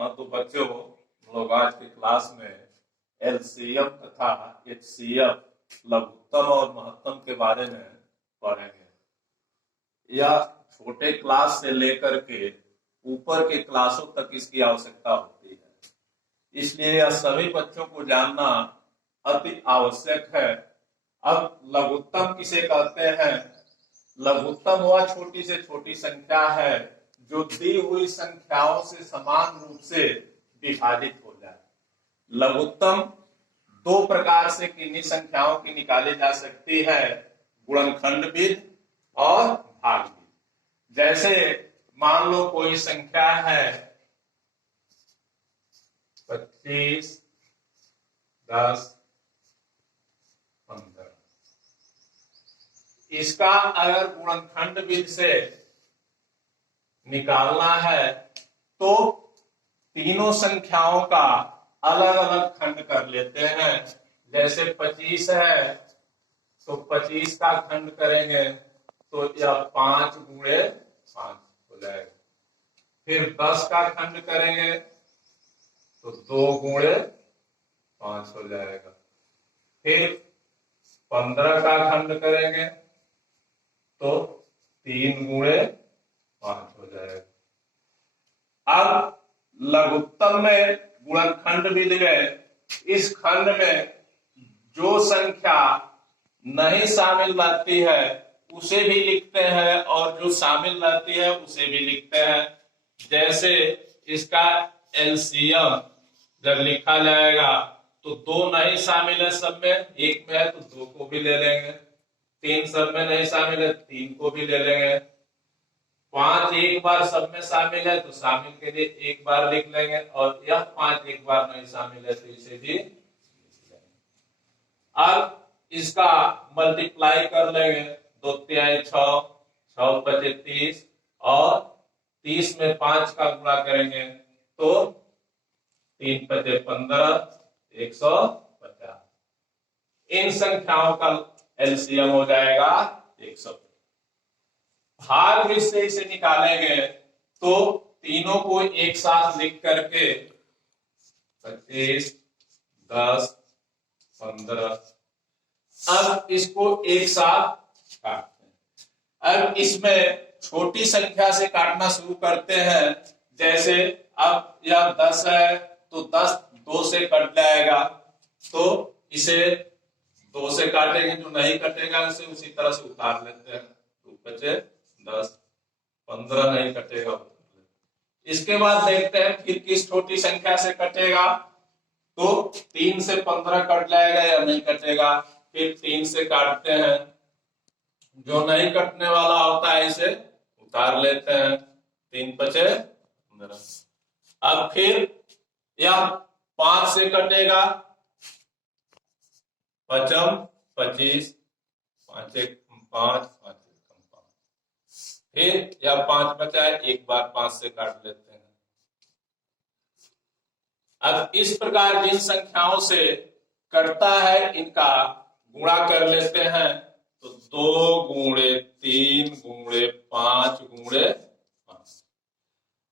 हाँ तो बच्चों, हम लोग आज की क्लास में एलसीएम तथा एचसीएफ लघुत्तम और महत्तम के बारे में पढ़ेंगे। यह छोटे क्लास से लेकर के ऊपर के क्लासों तक इसकी आवश्यकता होती है, इसलिए यह सभी बच्चों को जानना अति आवश्यक है। अब लघुत्तम किसे कहते हैं? लघुत्तम वह छोटी से छोटी संख्या है जो दी हुई संख्याओं से समान रूप से विभाजित हो जाए। लघुत्तम दो प्रकार से किन्हीं संख्याओं की निकाली जा सकती है, गुणनखंड विधि और भाग विधि। जैसे मान लो कोई संख्या है 25, 10, 15। इसका अगर गुणनखंड विधि से निकालना है तो तीनों संख्याओं का अलग अलग खंड कर लेते हैं। जैसे 25 है तो 25 का खंड करेंगे तो यह 5 गुणे 5 हो जाएगा। फिर 10 का खंड करेंगे तो 2 गुणे 5 हो जाएगा। फिर 15 का खंड करेंगे तो 3 गुणे 5 हो जाएगा। अब लघुत्तम में गुणनखंड विधि में इस खंड में जो संख्या नहीं शामिल रहती है उसे भी लिखते हैं और जो शामिल रहती है उसे भी लिखते हैं। जैसे इसका एलसीएम जब लिखा जाएगा तो 2 नहीं शामिल है सब में, एक में है तो 2 को भी ले लेंगे। 3 सब में नहीं शामिल है, 3 को भी ले लेंगे। 5 एक बार सब में शामिल है तो शामिल के लिए एक बार लिख लेंगे, और यह 5 एक बार नहीं शामिल है तो इसे भी लिख लेंगे। अब इसका मल्टीप्लाई कर लेंगे, 2 तिहाई 6, 6 पचे 30, और 30 में 5 का गुणा करेंगे तो 3 पचे 15, 150। इन संख्याओं का एलसीएम हो जाएगा 150। भाग विधि से इसे निकालेंगे तो तीनों को एक साथ लिख करके 25, 10, 15। अब इसको एक साथ काटते हैं। अब इसमें छोटी संख्या से काटना शुरू करते हैं। जैसे अब यह 10 है तो 10 2 से कट जाएगा, तो इसे 2 से काटेंगे, जो नहीं कटेगा उसे उसी तरह से उतार लेते हैं। 2 बचे 10, 15 नहीं कटेगा। इसके बाद देखते हैं फिर किस छोटी संख्या से कटेगा, तो 3 से 15 कट जाएगा या नहीं कटेगा। फिर 3 से काटते हैं, जो नहीं कटने वाला होता है इसे उतार लेते हैं। 3 बचे 15। अब फिर यह 5 से कटेगा, 5 25, 5 1 5, 5 1 5। फिर यह 5 बचा है, एक बार 5 से काट लेते हैं। अब इस प्रकार जिन संख्याओं से कटता है इनका गुणा कर लेते हैं, तो 2 गुणे 3 गुणे 5 गुणे 5।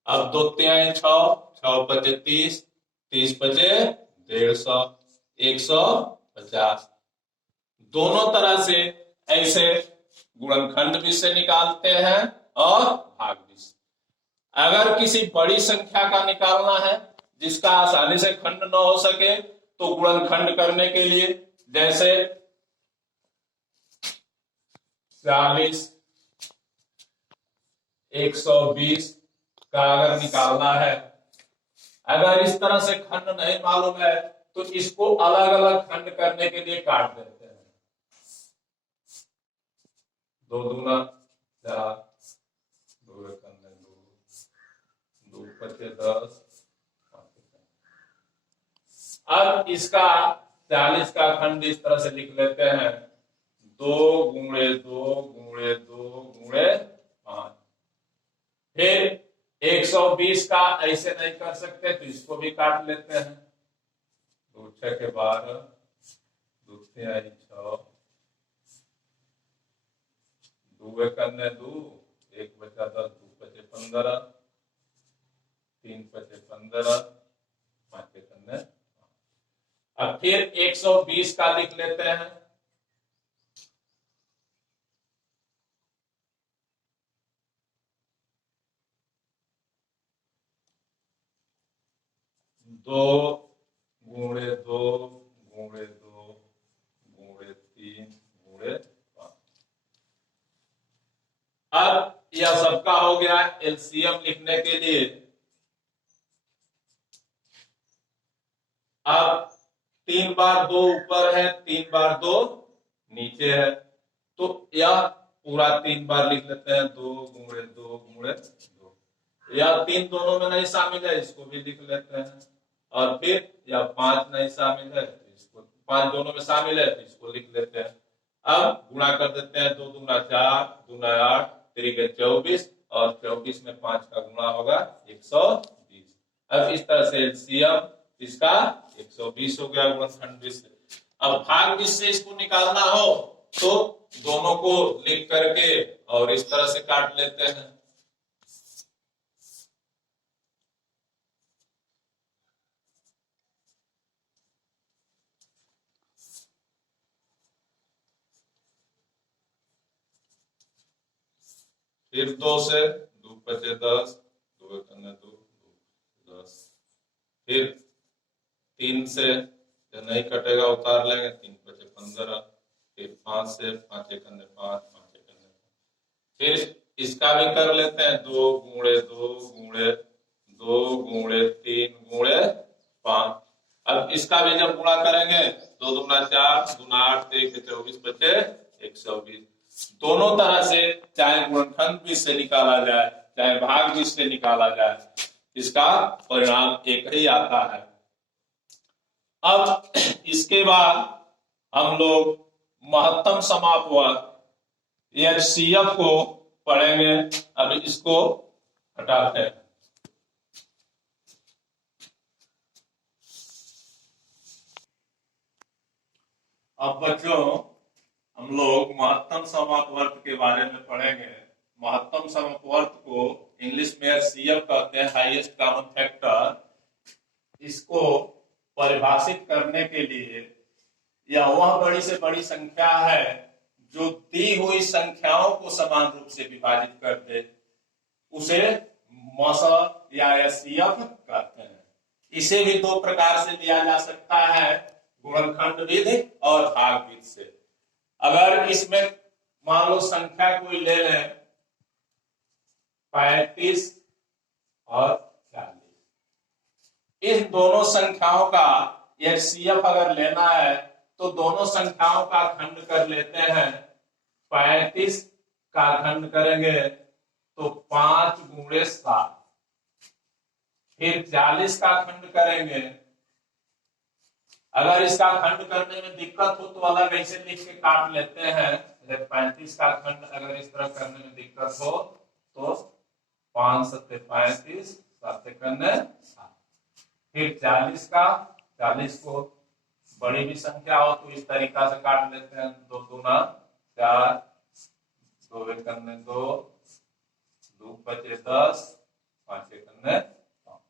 अब 2 तिहाई 6, 6 पचे 30, 30 पचे 150, 150। दोनों तरह से ऐसे गुणनखंड विधि से निकालते हैं और भाग विधि से। अगर किसी बड़ी संख्या का निकालना है जिसका आसानी से खंड न हो सके तो गुणनखंड करने के लिए, जैसे 40, 120 का अगर निकालना है, अगर इस तरह से खंड नहीं मालूम है तो इसको अलग अलग खंड करने के लिए काट देते हैं। 2 दूना 4, 2 एकम 2, 2 पचे 10। अब इसका 40 का खंड इस तरह से लिख लेते हैं, 2 गुणे 2 गुणे 2 गुणे 5। फिर 120 का ऐसे नहीं कर सकते तो इसको भी काट लेते हैं। 2 6 के 12, 2 तिहाई 6, 2 एकम 2, 1 बचा 10, 2 पचे 15। 3 पचे 15, 5 एकम। अब फिर 120 का लिख लेते हैं। दो गुणे 2 गुणे 2 गुणे 3 गुणे 5। अब यह सबका हो गया एलसीएम लिखने के लिए। अब 3 बार 2 ऊपर है, 3 बार 2 नीचे है, तो यह पूरा 3 बार लिख लेते हैं। 2 गुणे 2 गुणे 2। यह 3 दोनों में नहीं शामिल है, इसको भी लिख लेते हैं। और फिर यह 5 नहीं शामिल है, इसको 5 दोनों में शामिल है, तो इसको लिख लेते हैं। अब गुणा कर देते हैं। 2 दूना 4, दूना 8, 3 24, और 24 में 5 का गुणा होगा 120। अब इस तरह से एलसीएम इसका 120 हो गया गुणनखंड 20 से। अब भाग 20 से इसको निकालना हो तो दोनों को लिख करके और इस तरह से काट लेते हैं। फिर 2 से 2 पचे 10, 2 एकम 2 10। फिर 3 से नहीं कटेगा, उतार लेंगे। 3 पचे 15। फिर 5 से 5 एकम 5, 5 एकम। फिर इसका भी कर लेते हैं। 2 गुणे 2 गुणे 2 गुणे 3 गुणे 5। अब इसका भी जब गुणा करेंगे, 2 दूना 4, दूना 8, 3 24 बचे 120। दोनों तरह से, चाहे गुणनखंड 20 से निकाला जाए, चाहे भाग 20 से निकाला जाए, इसका परिणाम एक ही आता है। अब इसके बाद हम लोग महत्तम समापवर्त एचसीएफ को पढ़ेंगे। अब इसको हटाते हैं। अब बच्चों हम लोग महत्तम समापवर्त के बारे में पढ़ेंगे। महत्तम समापवर्त को इंग्लिश में एचसीएफ कहते हैं, हाईएस्ट कॉमन फैक्टर। इसको परिभाषित करने के लिए, यह वह बड़ी से बड़ी संख्या है जो दी हुई संख्याओं को समान रूप से विभाजित कर दे, उसे मस या एचसीएफ कहते हैं। इसे भी 2 प्रकार से लिया जा सकता है, गुणनखंड विधि और भाग विधि से। अगर इसमें मान लो संख्या कोई ले लें 35 और 40, इन दोनों संख्याओं का एचसीएफ अगर लेना है तो दोनों संख्याओं का खंड कर लेते हैं। 35 का खंड करेंगे तो 5 गुणे 7। फिर 40 का खंड करेंगे। अगर इसका खंड करने में दिक्कत हो तो अलग ऐसे लिख के काट लेते हैं। 35 का खंड अगर इस तरह करने में दिक्कत हो तो 5 सत्ते 35, 7 एकम 7। फिर 40 का, 40 को बड़ी भी संख्या हो तो इस तरीका से काट लेते हैं। 2 दूना 4, 2 एकम 2, 2 पचे 10, 5 एकम 5।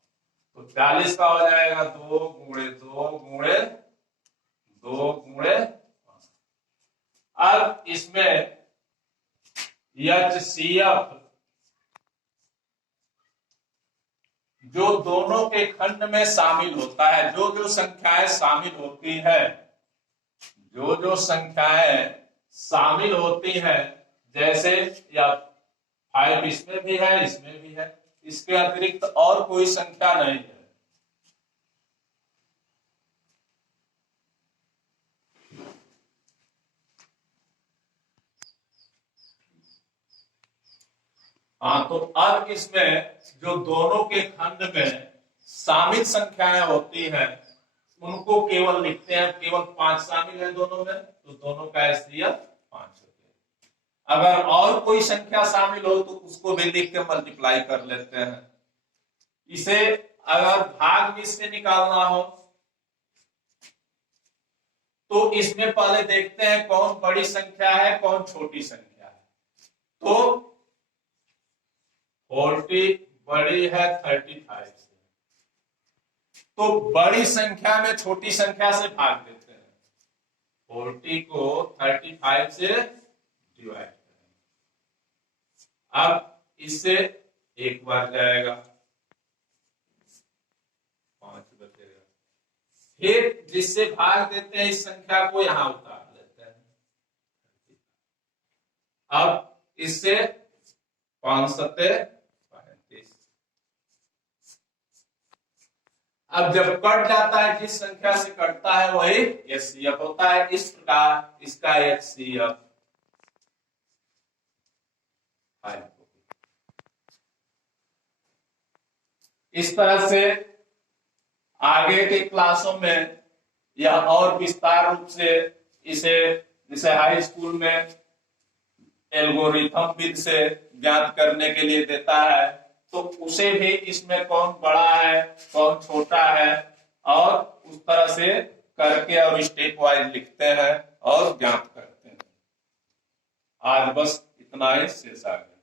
तो 40 का हो जाएगा 2 गुणे 2 गुणे 2 गुणे 5। अब इसमें एचसीएफ जो दोनों के खंड में शामिल होता है, जो जो संख्याएं शामिल होती है, जो जो संख्याएं शामिल होती हैं, जैसे या 5 इसमें भी है, इसमें भी है, इसके अतिरिक्त और कोई संख्या नहीं है। हाँ, तो अब इसमें जो दोनों के खंड में शामिल संख्याएं होती हैं उनको केवल लिखते हैं। केवल 5 शामिल है दोनों में, तो दोनों का एचसीएफ 5 होते हैं। अगर और कोई संख्या शामिल हो तो उसको भी लिख के मल्टीप्लाई कर लेते हैं। इसे अगर भाग 20 से निकालना हो तो इसमें पहले देखते हैं कौन बड़ी संख्या है, कौन छोटी संख्या है। तो 40 बड़ी है 35, तो बड़ी संख्या में छोटी संख्या से भाग देते हैं। 40 को 35 से डिवाइड करें। अब इससे एक बार जाएगा, 5 बचेगा। फिर जिससे भाग देते हैं इस संख्या को यहां उतार लेते हैं। अब इससे 5 सत्ते 35। अब जब कट जाता है, जिस संख्या से कटता है वही एचसीएफ होता है। इस प्रकार इसका एचसीएफ 5। इस तरह से आगे के क्लासों में यह और विस्तार रूप से इसे, जैसे हाई स्कूल में एल्गोरिथम विधि से ज्ञात करने के लिए देता है, तो उसे भी इसमें कौन बड़ा है कौन छोटा है और उस तरह से करके और स्टेप वाइज लिखते हैं और ज्ञात करते हैं। आज बस इतना ही, शेष आ गया।